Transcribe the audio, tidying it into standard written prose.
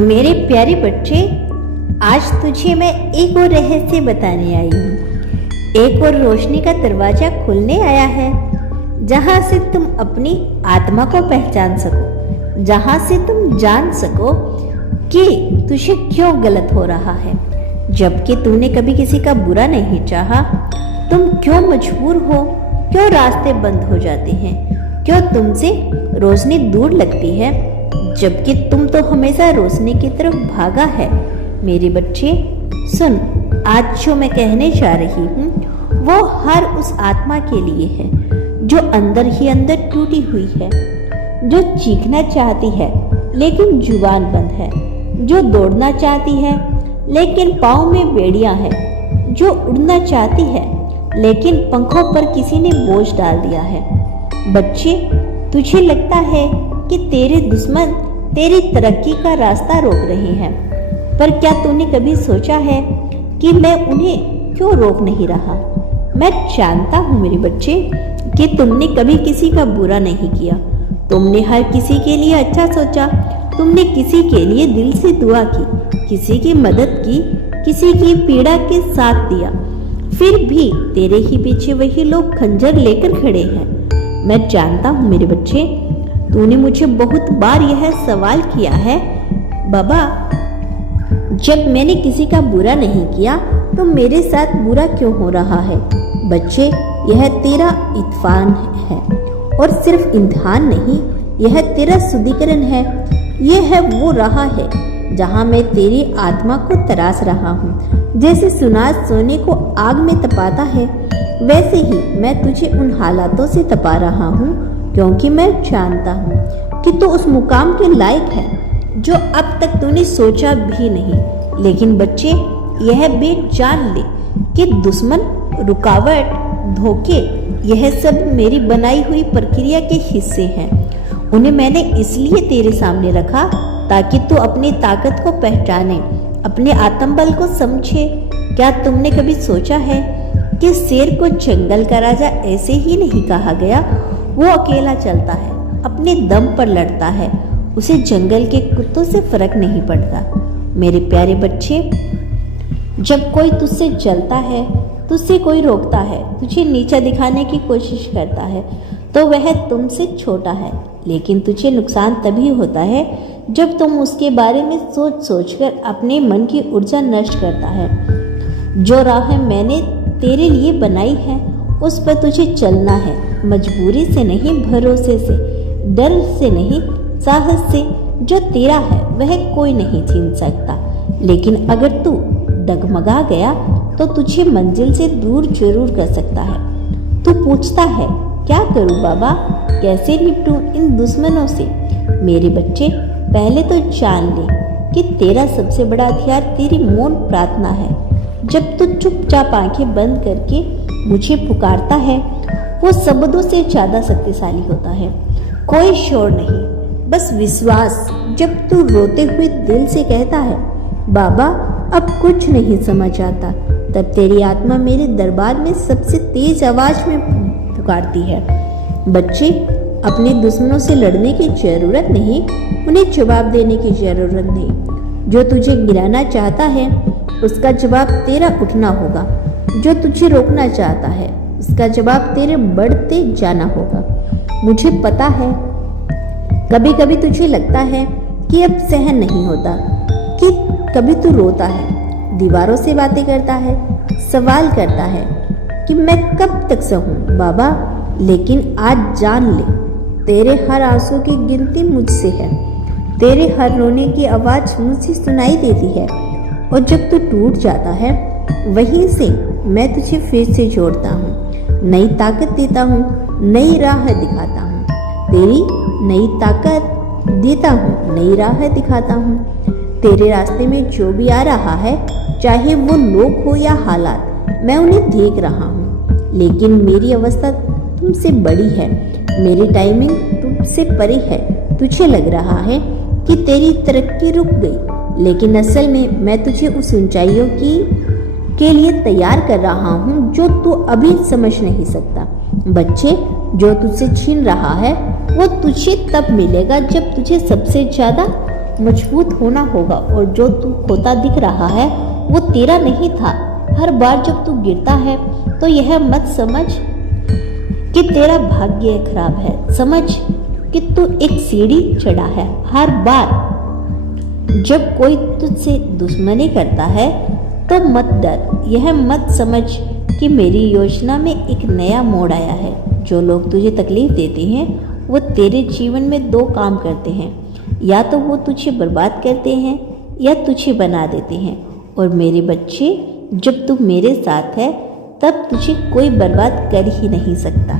मेरे प्यारे बच्चे, आज तुझे मैं एक और रहस्य बताने आई हूँ। एक और रोशनी का दरवाजा खुलने आया है, जहाँ से तुम अपनी आत्मा को पहचान सको, जहाँ से तुम जान सको कि तुझे क्यों गलत हो रहा है। जबकि तूने कभी किसी का बुरा नहीं चाहा, तुम क्यों मजबूर हो, क्यों रास्ते बंद हो जाते हैं, क्यों तुमसे रोशनी दूर लगती है, जबकि तुम तो हमेशा रोशनी की तरफ भागा है। मेरे बच्चे सुन, आज जो मैं कहने जा रही हूँ वो हर उस आत्मा के लिए है जो अंदर ही अंदर टूटी हुई है, जो चीखना चाहती है लेकिन जुबान बंद है, जो दौड़ना चाहती है लेकिन पाँव में बेड़ियां हैं, जो उड़ना चाहती है लेकिन पंखों पर किसी ने बोझ डाल दिया है। बच्चे, तुझे लगता है कि तेरे दुश्मन तेरी तरक्की का रास्ता रोक रहे हैं, पर क्या तूने कभी सोचा है कि मैं उन्हें क्यों रोक नहीं रहा? मैं जानता हूँ मेरे बच्चे कि तुमने कभी किसी का बुरा नहीं किया। तुमने हर किसी के लिए अच्छा सोचा, तुमने किसी के लिए दिल से दुआ की, किसी की मदद की, किसी की पीड़ा के साथ दिया। फिर भी तेरे ही पीछे वही लोग खंजर लेकर खड़े हैं। मैं जानता हूँ मेरे बच्चे, तूने मुझे बहुत बार यह सवाल किया है, बाबा जब मैंने किसी का बुरा नहीं किया तो मेरे साथ बुरा क्यों हो रहा है? बच्चे, यह तेरा इत्फान है, और सिर्फ इम्तिहान नहीं, यह तेरा शुद्धिकरण है। यह है वो राह है जहाँ मैं तेरी आत्मा को तराश रहा हूँ। जैसे सुनार सोने को आग में तपाता है, वैसे ही मैं तुझे उन हालातों से तपा रहा हूँ, क्योंकि मैं जानता हूँ कि तू उस मुकाम के लायक है जो अब तक तूने सोचा भी नहीं। लेकिन बच्चे, यह भी जान ले कि दुश्मन, रुकावट, धोखे, यह सब मेरी बनाई हुई प्रक्रिया के हिस्से हैं। उन्हें मैंने इसलिए तेरे सामने रखा ताकि तू अपनी ताकत को पहचाने, अपने आत्मबल को समझे। क्या तुमने कभी सोचा है कि शेर को जंगल का राजा ऐसे ही नहीं कहा गया? वो अकेला चलता है, अपने दम पर लड़ता है, उसे जंगल के कुत्तों से फर्क नहीं पड़ता। मेरे प्यारे बच्चे, जब कोई तुझसे जलता है, तुझसे कोई रोकता है, तुझे नीचा दिखाने की कोशिश करता है, तो वह तुमसे छोटा है। लेकिन तुझे नुकसान तभी होता है जब तुम उसके बारे में सोच सोचकर अपने मन की ऊर्जा नष्ट करता है। जो राह मैंने तेरे लिए बनाई है उस पर तुझे चलना है, मजबूरी से नहीं, भरोसे से, डर से नहीं, साहस से। जो तेरा है वह कोई नहीं छीन सकता। लेकिन अगर तू डगमगा गया तो तुझे मंजिल से दूर जरूर कर सकता है। तू पूछता है, क्या करूं बाबा, कैसे निपटूं इन दुश्मनों से? मेरे बच्चे, पहले तो जान ले कि तेरा सबसे बड़ा हथियार तेरी मौन प्रार्थना है। जब तू चुपचाप आंखें बंद करके मुझे पुकारता है, वो शब्दों से ज़्यादा शक्तिशाली होता है। कोई शोर नहीं, बस विश्वास। जब तू रोते हुए दिल से कहता है, बाबा अब कुछ नहीं समझ आता, तब तेरी आत्मा मेरे दरबार में सबसे तेज आवाज में पुकारती है। बच्चे, अपने दुश्मनों से लड़ने की जरूरत नहीं, उन्हें जवाब देने की जरूरत नहीं। जो तुझे गिराना चाहता है उसका जवाब तेरा उठना होगा। जो तुझे रोकना चाहता है उसका जवाब तेरे बढ़ते जाना होगा। मुझे पता है कभी कभी तुझे लगता है कि अब सहन नहीं होता, कि कभी तू रोता है, दीवारों से बातें करता है, सवाल करता है कि मैं कब तक सहूं बाबा। लेकिन आज जान ले, तेरे हर आंसू की गिनती मुझसे है, तेरे हर रोने की आवाज़ मुझसे सुनाई देती है। और जब तू टूट जाता है, वहीं से मैं तुझे फिर से जोड़ता हूँ, नई ताकत देता हूँ, नई राह दिखाता हूँ, तेरी नई ताकत देता हूँ, नई राह दिखाता हूँ। तेरे रास्ते में जो भी आ रहा है, चाहे वो लोग हो या हालात, मैं उन्हें देख रहा हूँ। लेकिन मेरी अवस्था तुमसे बड़ी है, मेरी टाइमिंग तुमसे परे है। तुझे लग रहा है कि तेरी तरक्की रुक गई, लेकिन असल में मैं तुझे उस ऊंचाइयों के लिए तैयार कर रहा हूँ जो तू अभी समझ नहीं सकता। बच्चे, जो तुझसे छीन रहा है वो तुझे तब मिलेगा जब तुझे सबसे ज़्यादा मजबूत होना होगा। और जो तू खोता दिख रहा है वो तेरा नहीं था। हर बार जब तू गिरता है तो यह मत समझ कि तेरा भाग्य खराब है, समझ कि तू एक सीढ़ी चढ़ा है। हर बार जब कोई तुझसे दुश्मनी करता है तो मत डर, यह मत समझ कि मेरी योजना में एक नया मोड़ आया है। जो लोग तुझे तकलीफ देते हैं वो तेरे जीवन में दो काम करते हैं, या तो वो तुझे बर्बाद करते हैं या तुझे बना देते हैं। और मेरे बच्चे, जब तू मेरे साथ है तब तुझे कोई बर्बाद कर ही नहीं सकता।